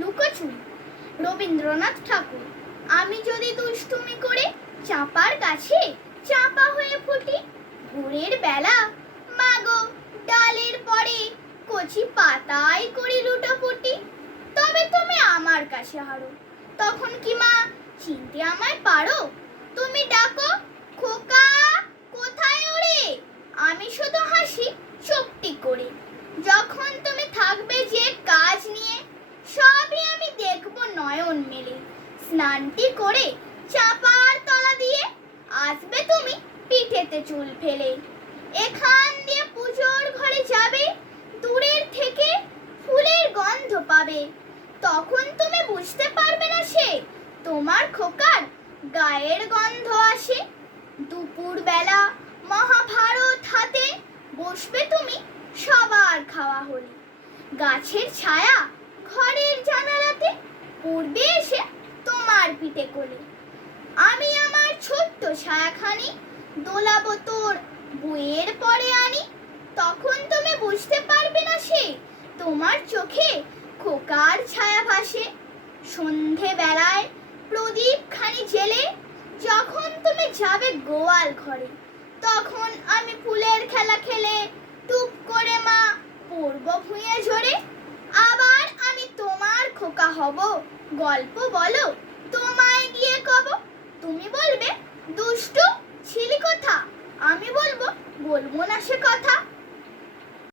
লুকোচুরি। রবীন্দ্রনাথ ঠাকুর। আমি যদি দুষ্টুমি করে চাপার গাছে চাপা হয়ে ফুটি, ভোরের বেলা মাগো ডালের পরে কচি পাতায় করি লুটোপুটি, তবে তুমি আমার কাছে হারো। তখন কি মা চিনতে আমায় পারো? তুমি ডাকো, খোকা কোথায় ওরে? আমি শুধু হাসি চুপটি করে। যখন তুমি থাকবে যে কাজ নিয়ে, সবই আমি দেখবো নয়ন মেলে। স্নানটি করে চাপার তলা দিয়ে আসবে তুমি পিঠেতে চুল ফেলে। এখান দিয়ে পুজোর ঘরে যাবে, দূরের থেকে ফুলের গন্ধ পাবে। তখন তুমি বুঝতে পারবে না সে তোমার খোকার গায়ের গন্ধ আসে। দুপুর বেলা মহাভারত হাতে বসবে তুমি সবার খাওয়া হলে। গাছের ছায়া ঘরের জানালাতে পড়বে এসে তোমার পিঠে কোলে। আমি আমার ছোট্ট ছায়াখানি দোলাবো তোর বইয়ের পরে আনি। তখন তুমি বুঝতে পারবে না সে তোমার চোখে খোকার ছায়া ভাসে। সন্ধে বেলায় প্রদীপ খানি জেলে যখন তুমি যাবে গোয়াল ঘরে, তখন আমি ফুলের খেলা খেলে টুপ করে মা পড়ব ভুঁয়ে ঝরে। আবার আমি তোমার খোকা হব, গল্প বলো তোমায় গিয়ে কব। তুমি বলবে দুষ্টু ছিলি কোথা, আমি বলবো না সে কথা।